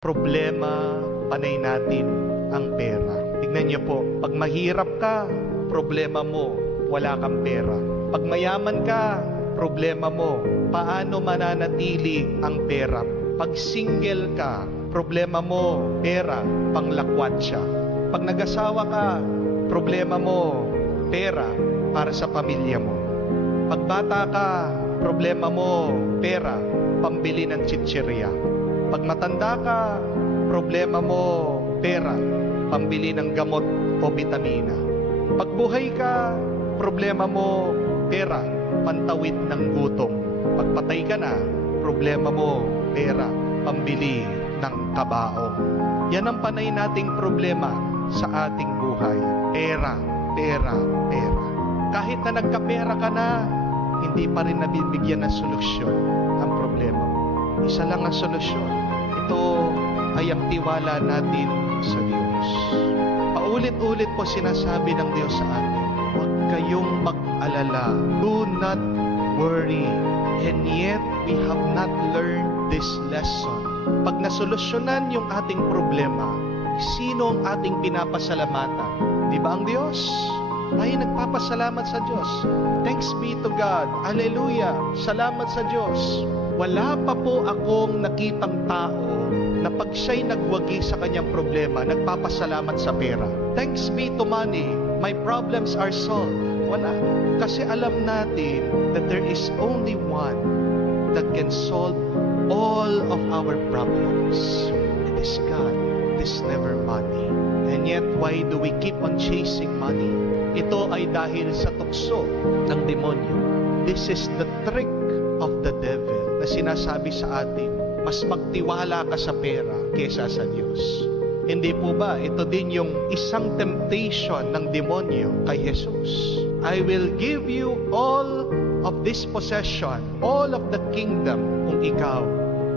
Problema, panay natin ang pera. Tignan niyo po, pag mahirap ka, problema mo, wala kang pera. Pag mayaman ka, problema mo, paano mananatili ang pera. Pag single ka, problema mo, pera, panglakwat siya. Pag nag-asawa ka, problema mo, pera, para sa pamilya mo. Pag bata ka, problema mo, pera, pambili ng chichirya. Pag matanda ka, problema mo, pera, pambili ng gamot o bitamina. Pag buhay ka, problema mo, pera, pantawid ng gutom. Pag patay ka na, problema mo, pera, pambili ng kabaong. Yan ang panay nating problema sa ating buhay. Pera, pera, pera. Kahit na nagkapera ka na, hindi pa rin nabibigyan ng solusyon ang problema mo. Isa lang ang solusyon. Ito ay ang tiwala natin sa Diyos. Paulit-ulit po sinasabi ng Diyos sa atin, huwag kayong mag-alala. Do not worry. And yet, we have not learned this lesson. Pag nasolusyonan yung ating problema, sino ang ating pinapasalamatan? Di ba ang Diyos? Tayo nagpapasalamat sa Diyos. Thanks be to God. Hallelujah. Salamat sa Diyos. Wala pa po akong nakitang tao na pag siya'y nagwagi sa kanyang problema, nagpapasalamat sa pera. Thanks be to money, my problems are solved. Wala. Kasi alam natin that there is only one that can solve all of our problems. It is God. It is never money. And yet, why do we keep on chasing money? Ito ay dahil sa tukso ng demonyo. This is the trick of the devil na sinasabi sa atin, mas magtiwala ka sa pera kesa sa Diyos. Hindi po ba ito din yung isang temptation ng demonyo kay Jesus? I will give you all of this possession, all of the kingdom, kung ikaw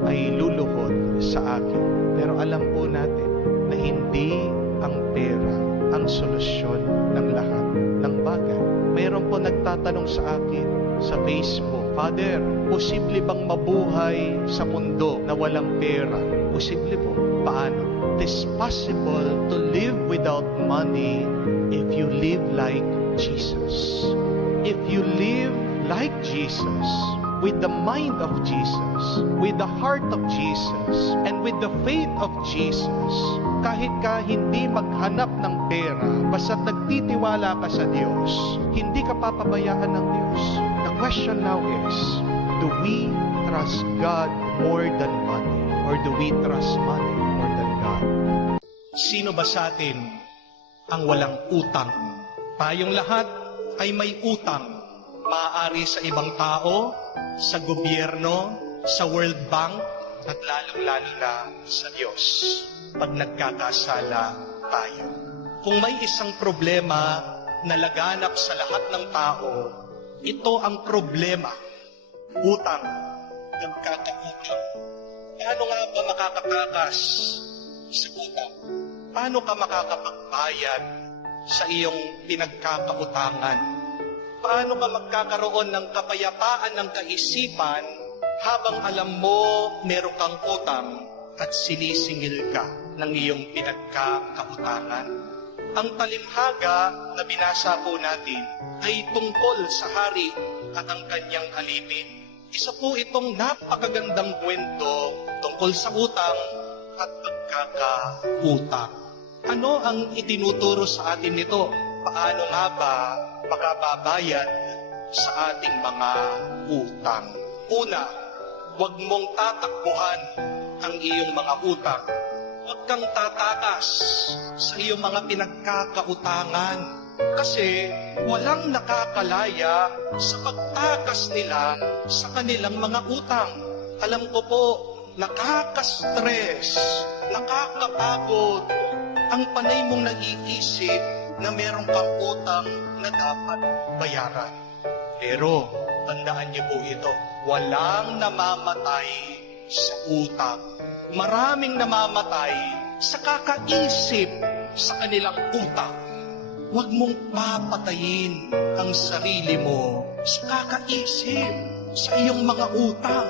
ay luluhod sa akin. Pero alam po natin na hindi ang pera ang solusyon ng lahat ng bagay. Mayroon po nagtatanong sa akin sa Facebook, Father, posible bang mabuhay sa mundo na walang pera? Posible po. Paano? It is possible to live without money if you live like Jesus. If you live like Jesus, with the mind of Jesus, with the heart of Jesus, and with the faith of Jesus, kahit ka hindi maghanap ng pera, basta nagtitiwala ka sa Diyos, hindi ka papabayaan ng Diyos. The question now is, do we trust God more than money? Or do we trust money more than God? Sino ba sa atin ang walang utang? Tayong lahat ay may utang. Maaari sa ibang tao, sa gobyerno, sa World Bank, at lalong-lalo na sa Diyos pag nagkakasala tayo. Kung may isang problema na laganap sa lahat ng tao, ito ang problema. Utang. Nagkakautang. Paano nga ba makakatakas sa utang? Paano ka makakapagbayad sa iyong pinagkakautangan? Paano ka magkakaroon ng kapayapaan ng kaisipan habang alam mo meron kang utang at sinisingil ka ng iyong pinagkakautangan? Ang talimhaga na binasa po natin ay tungkol sa hari at ang kanyang alipin. Isa po itong napakagandang kwento tungkol sa utang at pagkakautang. Ano ang itinuturo sa atin nito? Paano nga ba makababayad sa ating mga utang? Una, huwag mong tatakbuhan ang iyong mga utang. Huwag kang tatakas sa iyong mga pinagkakautangan. Kasi walang nakakalaya sa pagtakas nila sa kanilang mga utang. Alam ko po, nakaka-stress, nakakapagod ang panay mong nag-iisip na meron kang utang na dapat bayaran. Pero, tandaan niyo po ito, walang namamatay sa utang. Maraming namamatay sa kakaisip sa kanilang utang. Huwag mong papatayin ang sarili mo sa kakaisip sa iyong mga utang.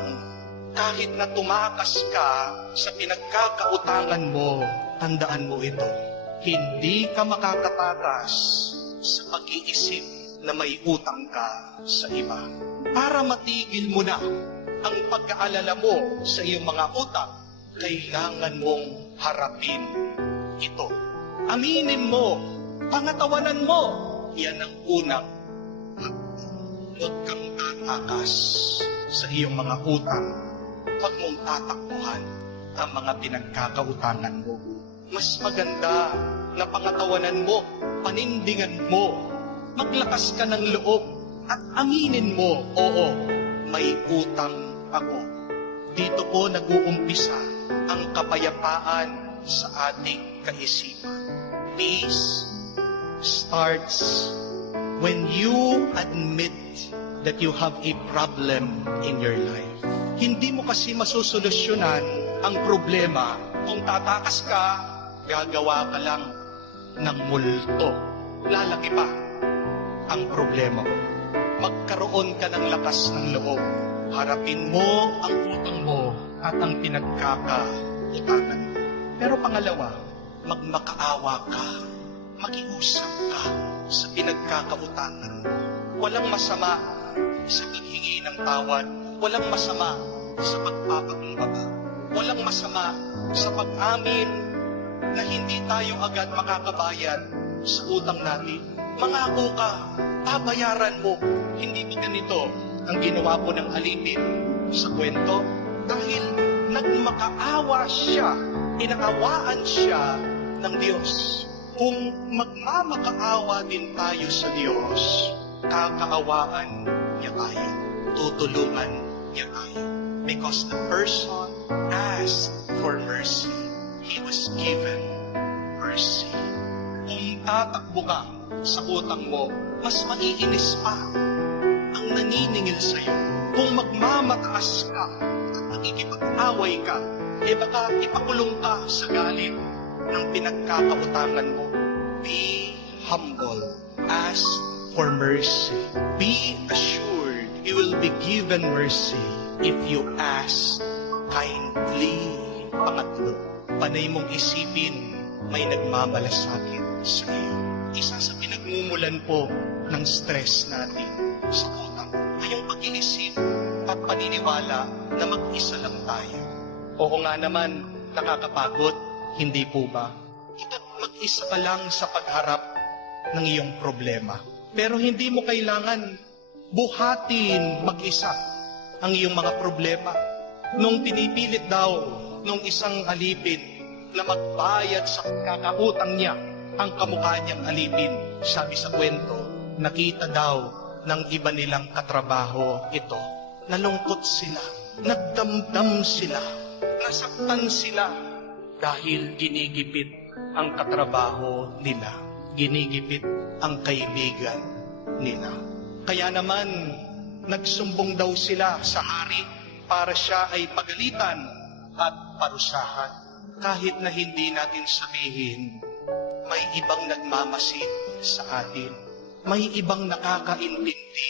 Kahit na tumakas ka sa pinagkakautangan mo, tandaan mo ito. Hindi ka makakatakas sa pag-iisip na may utang ka sa iba. Para matigil mo na ang pag-aalala mo sa iyong mga utang, kailangan mong harapin ito. Aminin mo, pangatawanan mo. Yan ang unang. Huwag kang tatakas sa iyong mga utang. Huwag mong tatakbuhan ang mga pinagkakautangan mo. Mas maganda na pangatawanan mo, panindigan mo, maglakas ka ng loob at aminin mo, oo, may utang ako. Dito po nag-uumpisa ang kapayapaan sa ating kaisipan. Peace starts when you admit that you have a problem in your life. Hindi mo kasi masusolusyonan ang problema kung tatakas ka, gagawa ka lang ng multo. Lalaki pa ang problema mo. Magkaroon ka ng lakas ng loob. Harapin mo ang utang mo at ang pinagkakautangan mo. Pero pangalawa, magmakaawa ka. Makiusap ka sa pinagkakautangan mo. Walang masama sa paghingi ng tawad. Walang masama sa pagpapakumbaba. Walang masama sa pag-amin na hindi tayo agad makakabayad sa utang natin. Mangako ka, babayaran mo. Hindi ba ganito ang ginawa po ng alipin sa kwento? Dahil nagmakaawa siya, inaawaan siya ng Diyos. Kung magmamakaawa din tayo sa Diyos, kakaawaan niya tayo. Tutulungan niya tayo. Because the person asked for mercy, he was given mercy. Kung tatakbo ka sa utang mo, mas maiinis pa ang naniningil sa'yo. Kung magmamataas ka at nakikipag-away ka, baka ipakulong ka sa galit ng pinagkakautangan mo. Be humble. Ask for mercy. Be assured you will be given mercy if you ask kindly. Pangatlo, panay mong isipin may nagmamalasakit sa iyo. Isa sa pinagmumulan po ng stress natin sa utang ay yung pag-iisip at paniniwala na mag-isa lang tayo. Oo nga naman, nakakapagod, hindi po ba? Ito't mag-isa ka lang sa pagharap ng iyong problema. Pero hindi mo kailangan buhatin mag-isa ang iyong mga problema. Nung pinipilit daw nung isang alipin na magbayad sa kakautang niya, ang kamukha niyang alipin, sabi sa kwento, nakita daw ng iba nilang katrabaho ito. Nalungkot sila, nagdamdam sila, nasaktan sila dahil ginigipit ang katrabaho nila, ginigipit ang kaibigan nila. Kaya naman, nagsumbong daw sila sa hari para siya ay pagalitan at parusahan. Kahit na hindi natin sabihin, may ibang nagmamasid sa atin. May ibang nakakaintindi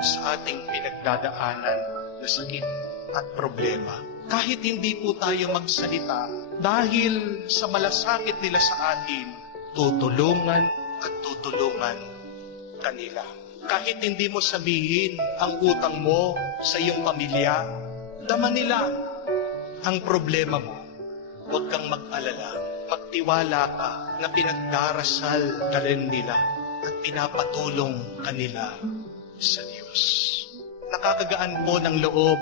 sa ating pinagdadaanan na sakit at problema. Kahit hindi po tayo magsalita, dahil sa malasakit nila sa atin, tutulungan at tutulungan kanila. Kahit hindi mo sabihin ang utang mo sa iyong pamilya, dama nila ang problema mo. Huwag kang mag-alala. Magtiwala ka na pinagdarasal ka rin nila at pinapatulong kanila sa Diyos. Nakakagaan po ng loob,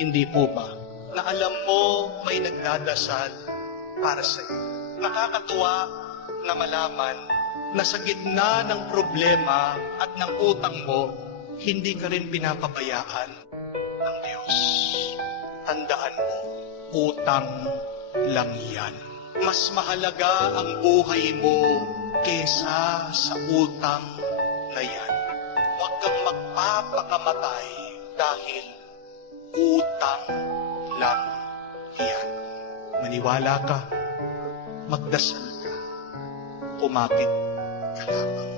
hindi po ba? Na alam mo may nagdadasal para sa iyo. Nakakatuwa na malaman na sa gitna ng problema at ng utang mo, hindi ka rin pinapabayaan ng Diyos. Tandaan mo, utang lang yan. Mas mahalaga ang buhay mo kesa sa utang na yan. Huwag kang magpapakamatay dahil utang lang yan. Maniwala ka, magdasal ka, kumapit ka lamang.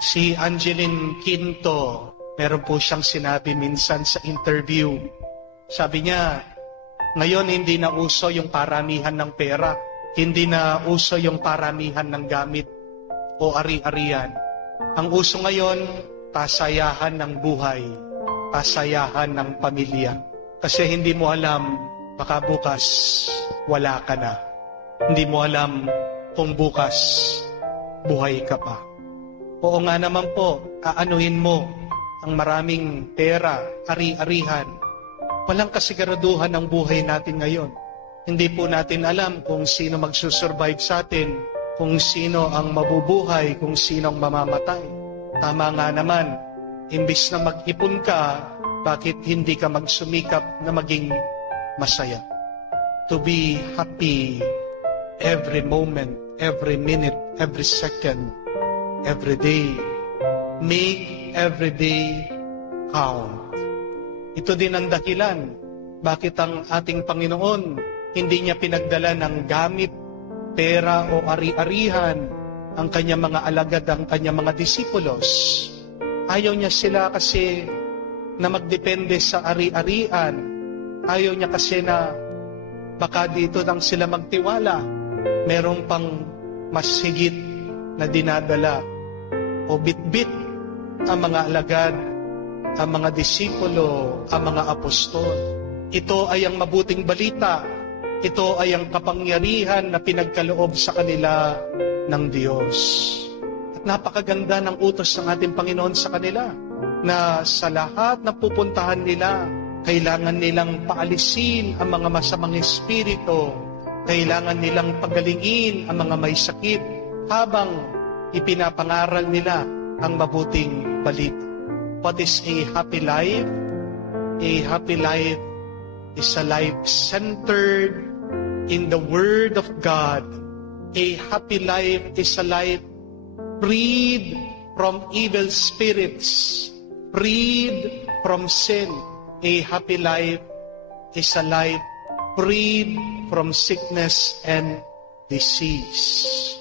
Si Angeline Quinto, meron po siyang sinabi minsan sa interview. Sabi niya, ngayon hindi na uso yung paramihan ng pera. Hindi na uso yung paramihan ng gamit o ari-arian. Ang uso ngayon, pasayahan ng buhay, pasayahan ng pamilya. Kasi hindi mo alam, baka bukas wala ka na. Hindi mo alam kung bukas buhay ka pa. Oo nga naman po, aanuhin mo ang maraming pera, ari-arihan. Walang kasiguraduhan ng buhay natin ngayon. Hindi po natin alam kung sino magsusurvive sa atin, kung sino ang mabubuhay, kung sino ang mamamatay. Tama nga naman, imbis na mag-ipon ka, bakit hindi ka magsumikap na maging masaya? To be happy every moment, every minute, every second, every day. Make every day count. Ito din ang dahilan bakit ang ating Panginoon hindi niya pinagdala ng gamit, pera o ari-arihan ang kanyang mga alagad, ang kanyang mga disipulos. Ayaw niya sila kasi na magdepende sa ari-arian. Ayaw niya kasi na baka dito lang sila magtiwala. Merong pang mas higit na dinadala o bitbit ang mga alagad, ang mga disipulo, ang mga apostol. Ito ay ang mabuting balita. Ito ay ang kapangyarihan na pinagkaloob sa kanila ng Diyos. At napakaganda ng utos ng ating Panginoon sa kanila na sa lahat na pupuntahan nila, kailangan nilang paalisin ang mga masamang espiritu, kailangan nilang pagalingin ang mga may sakit habang ipinapangaral nila ang mabuting balita. What is a happy life? A happy life is a life centered in the Word of God. A happy life is a life freed from evil spirits, freed from sin. A happy life is a life freed from sickness and disease.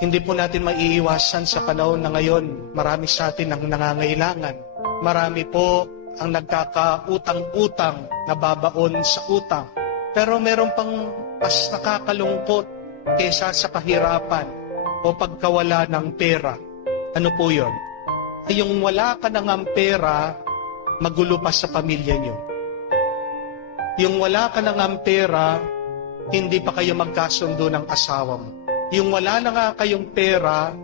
Hindi po natin maiiwasan sa panahon na ngayon, marami sa atin ang nangangailangan. Marami po ang nagkakautang-utang, nababaon sa utang. Pero meron pang mas nakakalungkot kaysa sa kahirapan o pagkawala ng pera. Ano po yun? Ay yung wala ka na ng pera, magulo pa sa pamilya nyo. Yung wala ka na ng pera, hindi pa kayo magkasundo ng asawa mo. Yung wala na nga kayong pera,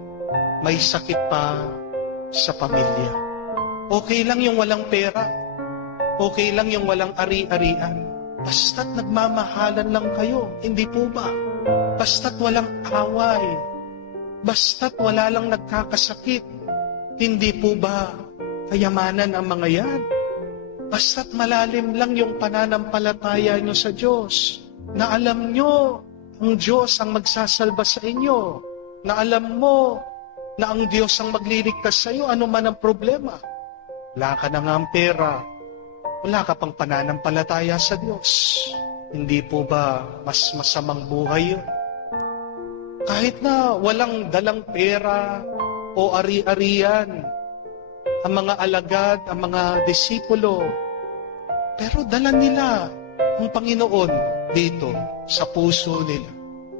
may sakit pa sa pamilya. Okay lang yung walang pera. Okay lang yung walang ari-arian. Basta't nagmamahalan lang kayo, hindi po ba? Basta't walang away. Basta't wala lang nagkakasakit, hindi po ba kayamanan ang mga yan? Basta't malalim lang yung pananampalataya nyo sa Diyos, na alam nyo ang Diyos ang magsasalba sa inyo, na alam mo na ang Diyos ang magliligtas sa iyo, ano man ang problema. Wala ka na nga ang pera, wala ka pang pananampalataya sa Diyos. Hindi po ba mas masamang buhay yun? Kahit na walang dalang pera o ari-arian, ang mga alagad, ang mga disipulo, pero dala nila ang Panginoon dito sa puso nila.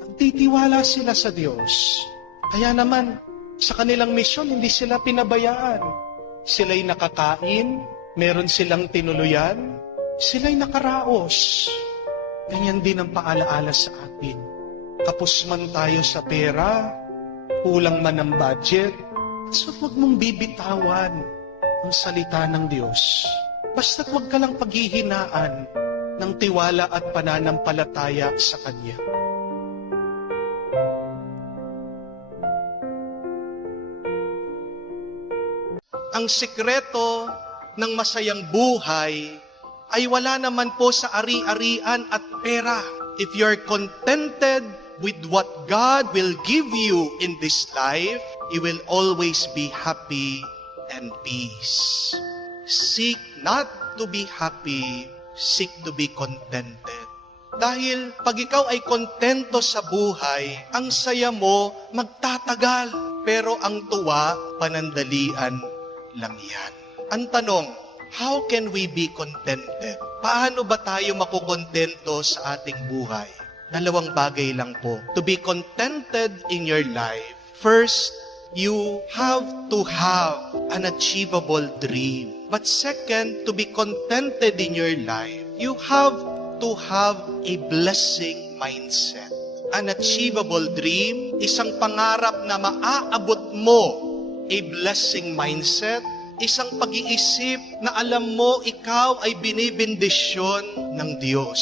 Nagtitiwala sila sa Diyos. Kaya naman, sa kanilang misyon, hindi sila pinabayaan. Sila'y nakakain, meron silang tinuluyan, sila'y nakaraos. Ganyan din ang paalaala sa atin. Kapos man tayo sa pera, kulang man ang budget, so huwag mong bibitawan ang salita ng Diyos. Basta't huwag ka lang paghihinaan ng tiwala at pananampalataya sa Kanya. Ang sikreto ng masayang buhay ay wala naman po sa ari-arian at pera. If you're contented with what God will give you in this life, you will always be happy and peace. Seek not to be happy, seek to be contented. Dahil pag ikaw ay kontento sa buhay, ang saya mo magtatagal. Pero ang tuwa, panandalian lang yan. Ang tanong, how can we be contented? Paano ba tayo makukontento sa ating buhay? Dalawang bagay lang po. To be contented in your life, first, you have to have an achievable dream. But second, to be contented in your life, you have to have a blessing mindset. An achievable dream, isang pangarap na maaabot mo. A blessing mindset, isang pag-iisip na alam mo ikaw ay binibendisyon ng Diyos.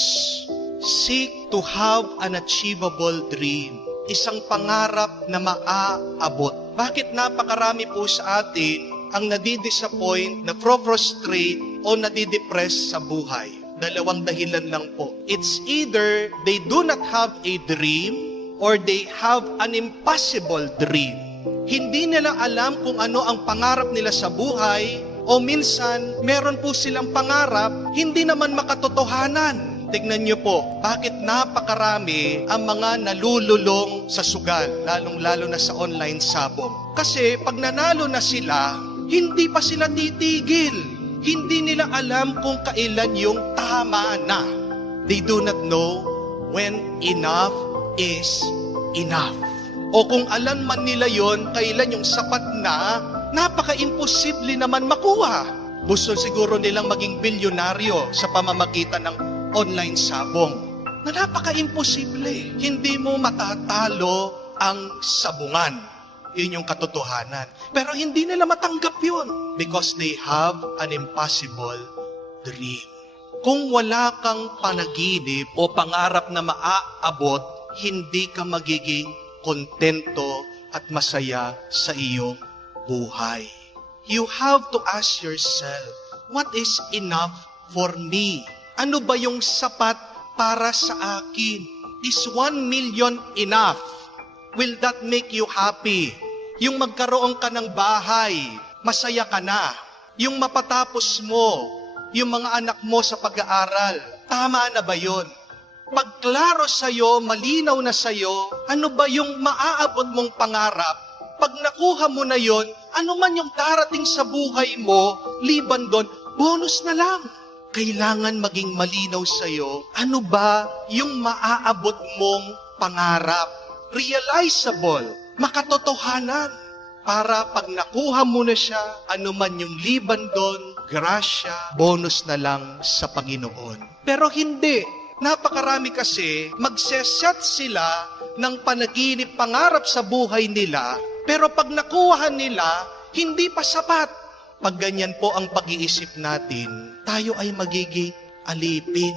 Seek to have an achievable dream. Isang pangarap na maaabot. Bakit napakarami po sa atin ang nadidisappoint, na-frustrate o nadidepress sa buhay? Dalawang dahilan lang po. It's either they do not have a dream or they have an impossible dream. Hindi nila alam kung ano ang pangarap nila sa buhay o minsan meron po silang pangarap hindi naman makatotohanan. Tignan niyo po, bakit napakarami ang mga nalululong sa sugal, lalong-lalo na sa online sabong. Kasi pag nanalo na sila, hindi pa sila titigil. Hindi nila alam kung kailan yung tama na. They do not know when enough is enough. O kung alam man nila yon, kailan yung sapat na, napaka-imposible naman makuha. Gusto siguro nilang maging bilyonaryo sa pamamagitan ng online sabong. Na napaka-imposible. Hindi mo matatalo ang sabungan. Yun yung katotohanan. Pero hindi nila matanggap yun because they have an impossible dream. Kung wala kang panaginip o pangarap na maaabot, hindi ka magiging kontento at masaya sa iyong buhay. You have to ask yourself, what is enough for me? Ano ba yung sapat para sa akin? Is 1 million enough? Will that make you happy? Yung magkaroon ka ng bahay, masaya ka na. Yung mapatapos mo, yung mga anak mo sa pag-aaral, tama na ba yun? Pag klaro sa'yo, malinaw na sa'yo, ano ba yung maaabot mong pangarap? Pag nakuha mo na yon, ano man yung darating sa buhay mo, liban doon, bonus na lang. Kailangan maging malinaw sa'yo, ano ba yung maaabot mong pangarap? Realizable, makatotohanan. Para pag nakuha mo na siya, ano man yung liban doon, grasya, bonus na lang sa Panginoon. Pero hindi. Napakarami kasi, magseset sila ng panaginip pangarap sa buhay nila, pero pag nakuha nila, hindi pa sapat. Pag ganyan po ang pag-iisip natin, tayo ay magiging alipin.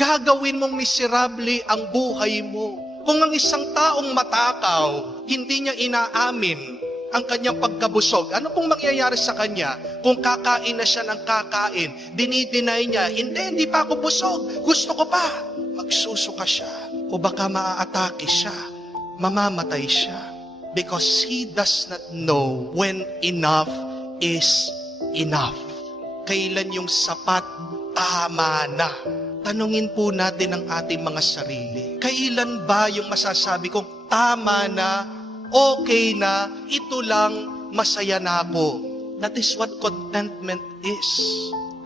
Gagawin mong miserable ang buhay mo. Kung ang isang taong matakaw, hindi niya inaamin ang kanyang pagkabusog, ano pong mangyayari sa kanya? Kung kakain na siya ng kakain, dinideny niya, hindi pa ako busog, gusto ko pa. Magsusuka siya, o baka maaatake siya, mamamatay siya. Because he does not know when enough is enough. Kailan yung sapat, tama na. Tanungin po natin ang ating mga sarili. Kailan ba yung masasabi kong tama na, okay na, ito lang, masaya na ako? That is what contentment is.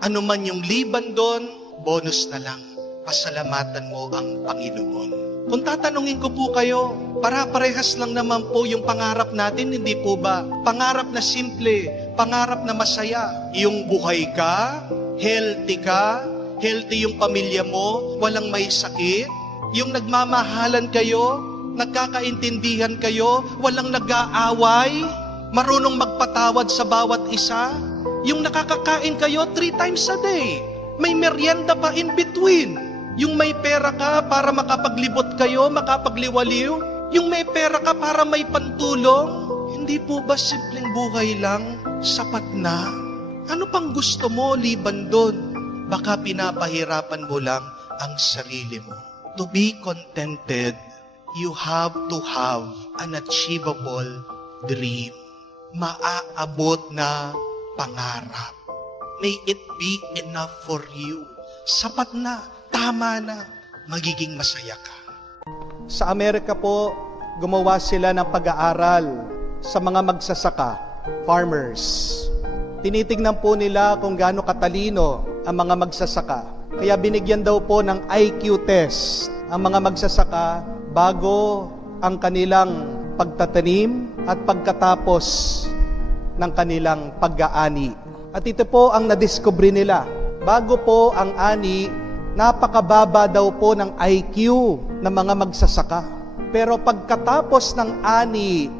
Ano man yung liban doon, bonus na lang. Pasalamatan mo ang Panginoon. Kung tatanungin ko po kayo, para-parehas lang naman po yung pangarap natin, hindi po ba? Pangarap na simple, pangarap na masaya. Yung buhay ka, healthy yung pamilya mo, walang may sakit, yung nagmamahalan kayo, nagkakaintindihan kayo, walang nag-aaway, marunong magpatawad sa bawat isa, yung nakakakain kayo 3 times a day, may merienda pa in between, yung may pera ka para makapaglibot kayo, makapagliwaliw, yung may pera ka para may pantulong, hindi po ba simpleng buhay lang, sapat na? Ano pang gusto mo liban doon? Baka pinapahirapan mo lang ang sarili mo. To be contented, you have to have an achievable dream. Maaabot na pangarap. May it be enough for you. Sapat na, tama na, magiging masaya ka. Sa Amerika po, gumawa sila ng pag-aaral sa mga magsasaka, farmers. Tinitingnan po nila kung gaano katalino ang mga magsasaka. Kaya binigyan daw po ng IQ test ang mga magsasaka bago ang kanilang pagtatanim at pagkatapos ng kanilang pag-aani. At ito po ang nadiskubre nila. Bago po ang ani, napakababa daw po ng IQ ng mga magsasaka. Pero pagkatapos ng ani,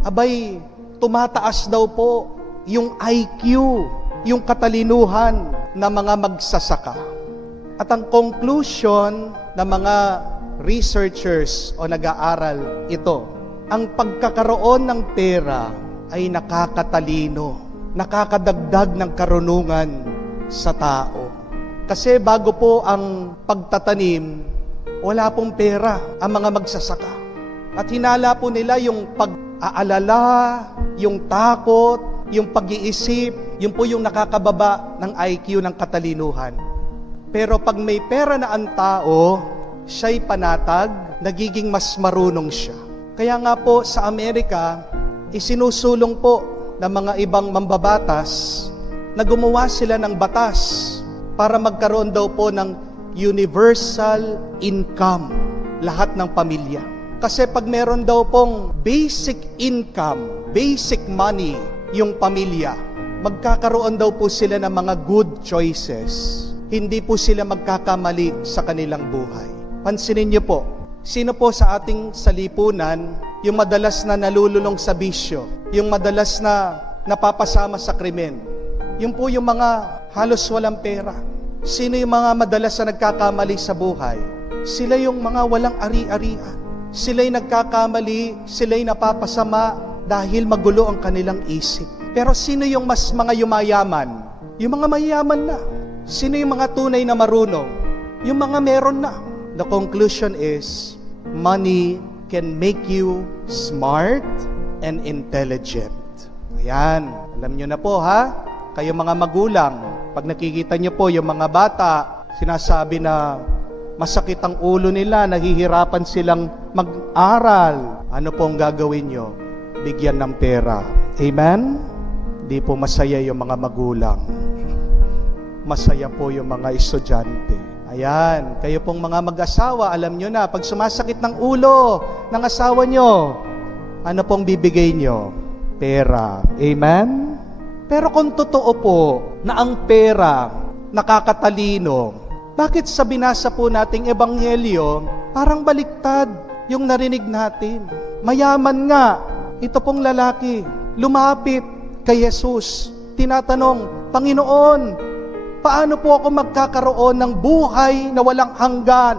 abay, tumataas daw po yung IQ, yung katalinuhan ng mga magsasaka. At ang conclusion ng mga researchers o nag-aaral ito, ang pagkakaroon ng pera ay nakakatalino, nakakadagdag ng karunungan sa tao. Kasi bago po ang pagtatanim, wala pong pera ang mga magsasaka. At hinala po nila yung pag-aalala, yung takot, yung pag-iisip, yun po yung nakakababa ng IQ ng katalinuhan. Pero pag may pera na ang tao, siya'y panatag, nagiging mas marunong siya. Kaya nga po sa Amerika, isinusulong po ng mga ibang mambabatas na gumawa sila ng batas para magkaroon daw po ng universal income, lahat ng pamilya. Kasi pag meron daw pong basic income, basic money, yung pamilya, magkakaroon daw po sila ng mga good choices. Hindi po sila magkakamali sa kanilang buhay. Pansinin niyo po, sino po sa ating salipunan yung madalas na nalululong sa bisyo, yung madalas na napapasama sa krimen? Yung po yung mga halos walang pera. Sino yung mga madalas na nagkakamali sa buhay? Sila yung mga walang ari-arian. Sila'y nagkakamali, sila'y napapasama dahil magulo ang kanilang isip. Pero sino yung mas mga yumayaman? Yung mga mayayaman na. Sino yung mga tunay na marunong? Yung mga meron na. The conclusion is, money can make you smart and intelligent. Ayan, alam nyo na po ha? Kayo mga magulang, pag nakikita nyo po yung mga bata, sinasabi na masakit ang ulo nila, nahihirapan silang mag-aral. Ano po ang gagawin nyo? Bigyan ng pera. Amen? Di po masaya yung mga magulang. Masaya po yung mga estudyante. Ayan, kayo pong mga mag-asawa, alam nyo na, pag sumasakit ng ulo ng asawa nyo, ano pong bibigay nyo? Pera. Amen? Pero kung totoo po na ang pera nakakatalino, bakit sa binasa po nating ebanghelyo, parang baliktad yung narinig natin? Mayaman nga, ito pong lalaki, lumapit kay Jesus, tinatanong, Panginoon, paano po ako magkakaroon ng buhay na walang hanggan?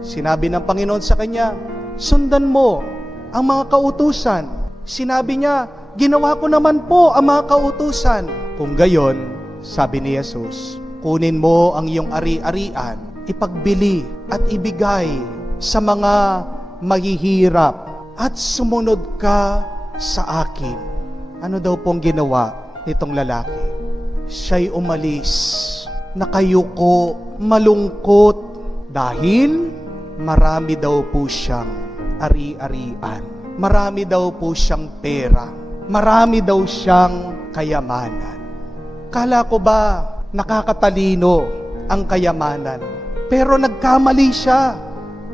Sinabi ng Panginoon sa kanya, sundan mo ang mga kautusan. Sinabi niya, ginawa ko naman po ang mga kautusan. Kung gayon, sabi ni Jesus, kunin mo ang iyong ari-arian, ipagbili at ibigay sa mga mahihirap at sumunod ka sa akin. Ano daw pong ginawa nitong lalaki? Siya'y umalis, nakayuko, malungkot, dahil marami daw po siyang ari-arian. Marami daw po siyang pera. Marami daw siyang kayamanan. Kala ko ba nakakatalino ang kayamanan? Pero nagkamali siya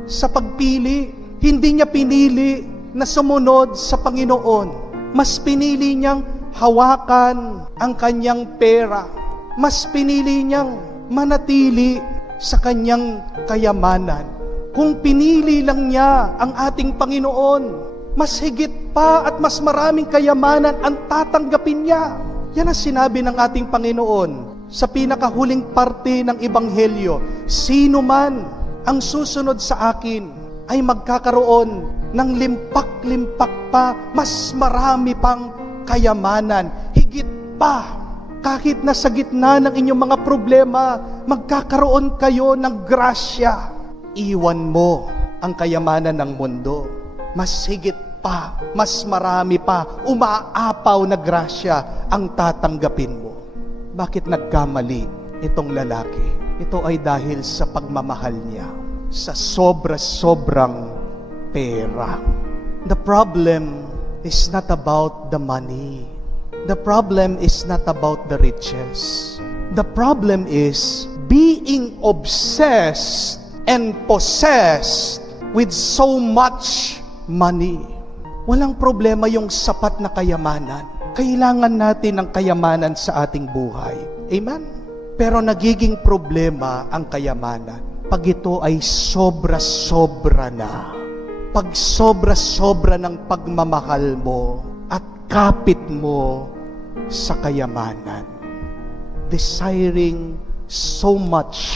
sa pagpili. Hindi niya pinili na sumunod sa Panginoon. Mas pinili niyang hawakan ang kanyang pera. Mas pinili niyang manatili sa kanyang kayamanan. Kung pinili lang niya ang ating Panginoon, mas higit pa at mas maraming kayamanan ang tatanggapin niya. Yan ang sinabi ng ating Panginoon sa pinakahuling parte ng Ebanghelyo. Sino man ang susunod sa akin ay magkakaroon ng limpak-limpak pa, mas marami pang kayamanan. Higit pa, kahit nasa gitna ng inyong mga problema, magkakaroon kayo ng grasya. Iwan mo ang kayamanan ng mundo. Mas higit pa, mas marami pa, umaapaw na grasya ang tatanggapin mo. Bakit nagkamali itong lalaki? Ito ay dahil sa pagmamahal niya, sa sobra-sobrang pera. The problem is not about the money. The problem is not about the riches. The problem is being obsessed and possessed with so much money. Walang problema yung sapat na kayamanan. Kailangan natin ang kayamanan sa ating buhay. Amen? Pero nagiging problema ang kayamanan pag ito ay sobra-sobra na. Pag sobra-sobra ng pagmamahal mo at kapit mo sa kayamanan. Desiring so much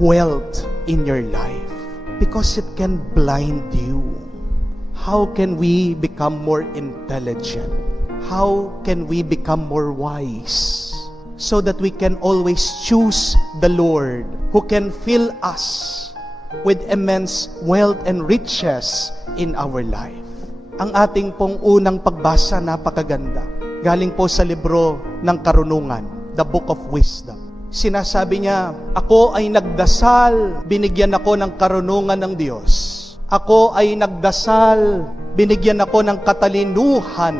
wealth in your life because it can blind you. How can we become more intelligent? How can we become more wise? So that we can always choose the Lord who can fill us with immense wealth and riches in our life. Ang ating pong unang pagbasa, napakaganda. Galing po sa libro ng Karunungan, the Book of Wisdom. Sinasabi niya, ako ay nagdasal, binigyan ako ng karunungan ng Diyos. Ako ay nagdasal, binigyan ako ng katalinuhan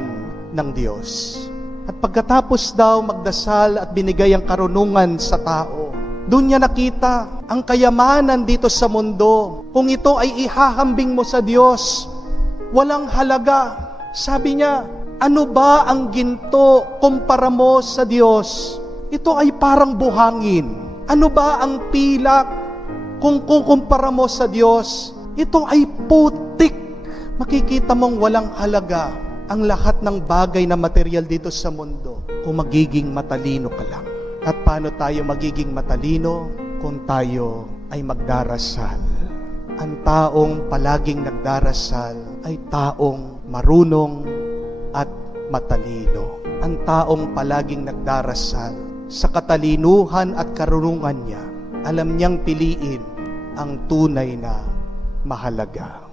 ng Diyos. At pagkatapos daw magdasal at binigay ang karunungan sa tao, doon niya nakita ang kayamanan dito sa mundo. Kung ito ay ihahambing mo sa Diyos, walang halaga. Sabi niya, ano ba ang ginto kumpara mo sa Diyos? Ito ay parang buhangin. Ano ba ang pilak kung kukumpara mo sa Diyos? Ito ay putik. Makikita mong walang halaga ang lahat ng bagay na material dito sa mundo kung magiging matalino ka lang. At paano tayo magiging matalino kung tayo ay magdarasal? Ang taong palaging nagdarasal ay taong marunong at matalino. Ang taong palaging nagdarasal sa katalinuhan at karunungan niya, alam niyang piliin ang tunay na mahalaga.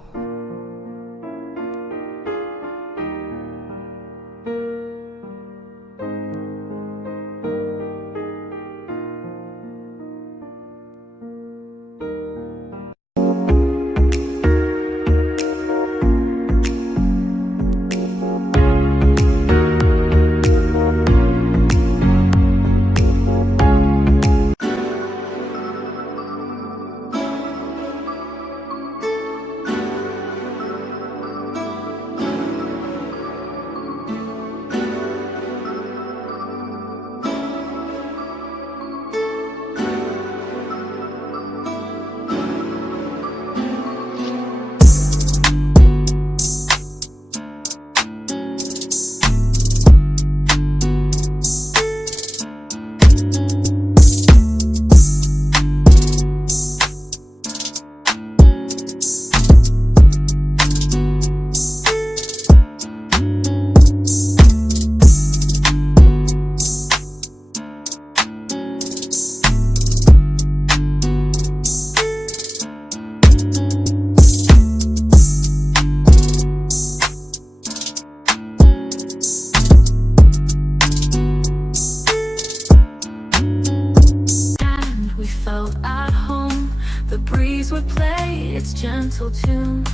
would play its gentle tune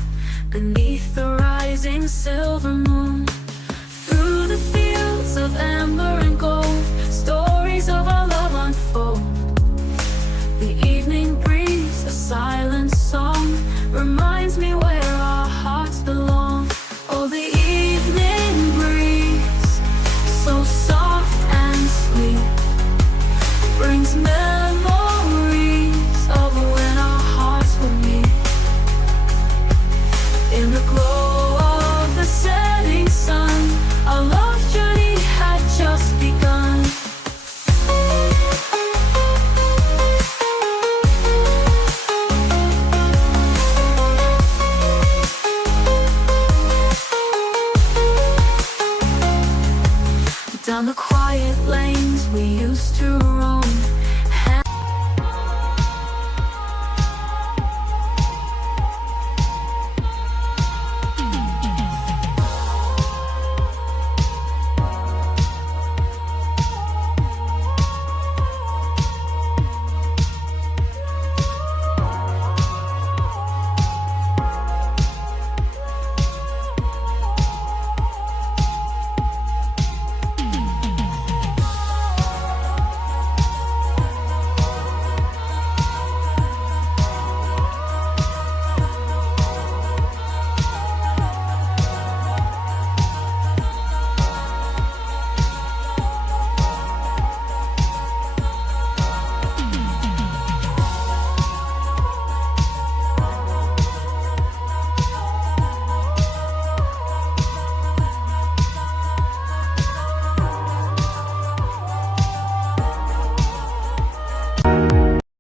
beneath the rising silver moon. Through the fields of amber and gold,